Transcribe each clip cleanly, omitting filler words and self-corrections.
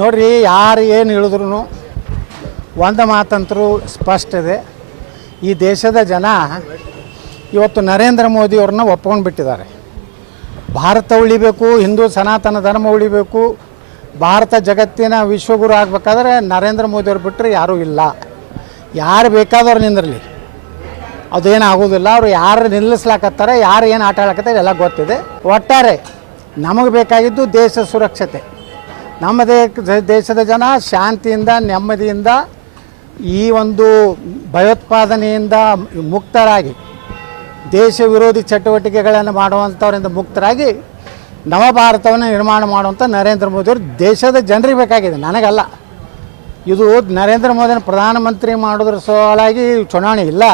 ನೋಡ್ರಿ, ಯಾರು ಏನು ಹೇಳಿದ್ರು ಒಂದು ಮಾತಂತರೂ ಸ್ಪಷ್ಟ ಇದೆ. ಈ ದೇಶದ ಜನ ಇವತ್ತು ನರೇಂದ್ರ ಮೋದಿಯವ್ರನ್ನ ಒಪ್ಕೊಂಡು ಬಿಟ್ಟಿದ್ದಾರೆ. ಭಾರತ ಉಳಿಬೇಕು, ಹಿಂದೂ ಸನಾತನ ಧರ್ಮ ಉಳಿಬೇಕು, ಭಾರತ ಜಗತ್ತಿನ ವಿಶ್ವಗುರು ಆಗಬೇಕಾದ್ರೆ ನರೇಂದ್ರ ಮೋದಿಯವ್ರು ಬಿಟ್ಟರೆ ಯಾರೂ ಇಲ್ಲ. ಯಾರು ಬೇಕಾದವ್ರು ನಿಂದಿರಲಿ, ಅದೇನು ಆಗೋದಿಲ್ಲ. ಅವರು ಯಾರು ನಿಲ್ಲಿಸ್ಲಾಕತ್ತಾರೆ, ಯಾರು ಏನು ಆಟ ಆಡಕತ್ತಾರೆ ಎಲ್ಲ ಗೊತ್ತಿದೆ. ಒಟ್ಟಾರೆ ನಮಗೆ ಬೇಕಾಗಿದ್ದು ದೇಶ ಸುರಕ್ಷತೆ. ನಮ್ಮ ದೇಶದ ಜನ ಶಾಂತಿಯಿಂದ ನೆಮ್ಮದಿಯಿಂದ ಈ ಒಂದು ಭಯೋತ್ಪಾದನೆಯಿಂದ ಮುಕ್ತರಾಗಿ, ದೇಶ ವಿರೋಧಿ ಚಟುವಟಿಕೆಗಳನ್ನು ಮಾಡುವಂಥವರಿಂದ ಮುಕ್ತರಾಗಿ ನವ ಭಾರತವನ್ನು ನಿರ್ಮಾಣ ಮಾಡುವಂಥ ನರೇಂದ್ರ ಮೋದಿಯವರು ದೇಶದ ಜನರಿಗೆ ಬೇಕಾಗಿದೆ, ನನಗಲ್ಲ. ಇದು ನರೇಂದ್ರ ಮೋದಿನ ಪ್ರಧಾನಮಂತ್ರಿ ಮಾಡೋದ್ರ ಸಲುವಾಗಿ ಚುನಾವಣೆ ಇಲ್ಲ.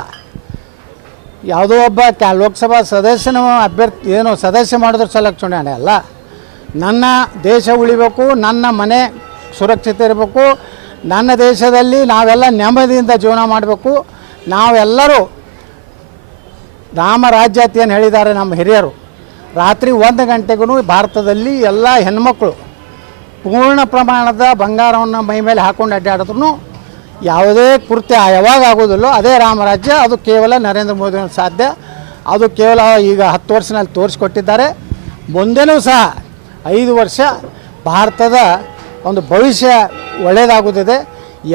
ಯಾವುದೋ ಒಬ್ಬ ಲೋಕಸಭಾ ಸದಸ್ಯನ ಅಭ್ಯರ್ಥಿ ಸದಸ್ಯ ಮಾಡೋದ್ರ ಸಲುವಾಗಿ ಚುನಾವಣೆ ಅಲ್ಲ. ನನ್ನ ದೇಶ ಉಳಿಬೇಕು, ನನ್ನ ಮನೆ ಸುರಕ್ಷತೆ ಇರಬೇಕು, ನನ್ನ ದೇಶದಲ್ಲಿ ನಾವೆಲ್ಲ ನೆಮ್ಮದಿಯಿಂದ ಜೀವನ ಮಾಡಬೇಕು. ನಾವೆಲ್ಲರೂ ರಾಮರಾಜ್ಯ ಅಂತ ಏನು ಹೇಳಿದ್ದಾರೆ ನಮ್ಮ ಹಿರಿಯರು, ರಾತ್ರಿ 1 ಗಂಟೆಗೂ ಭಾರತದಲ್ಲಿ ಎಲ್ಲ ಹೆಣ್ಮಕ್ಳು ಪೂರ್ಣ ಪ್ರಮಾಣದ ಬಂಗಾರವನ್ನು ಮೈ ಮೇಲೆ ಹಾಕ್ಕೊಂಡು ಅಡ್ಡಾಡಿದ್ರು ಯಾವುದೇ ಕೃತ್ಯ ಯಾವಾಗ ಆಗೋದಿಲ್ಲೋ ಅದೇ ರಾಮರಾಜ್ಯ. ಅದು ಕೇವಲ ನರೇಂದ್ರ ಮೋದಿ ಸಾಧ್ಯ. ಅದು ಕೇವಲ ಈಗ 10 ವರ್ಷದಲ್ಲಿ ತೋರಿಸ್ಕೊಟ್ಟಿದ್ದಾರೆ. ಮುಂದೆನೂ ಸಹ 5 ವರ್ಷ ಭಾರತದ ಒಂದು ಭವಿಷ್ಯ ಒಳ್ಳೆಯದಾಗುತ್ತಿದೆ.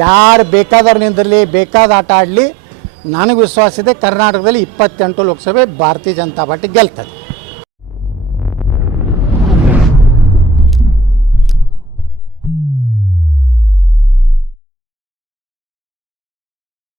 ಯಾರು ಬೇಕಾದವ್ರು ನಿಂದಿರಲಿ, ಬೇಕಾದ ಆಟ ಆಡಲಿ, ನನಗೆ ವಿಶ್ವಾಸ ಇದೆ ಕರ್ನಾಟಕದಲ್ಲಿ 28 ಲೋಕಸಭೆ ಭಾರತೀಯ ಜನತಾ ಪಾರ್ಟಿ ಗೆಲ್ತದೆ.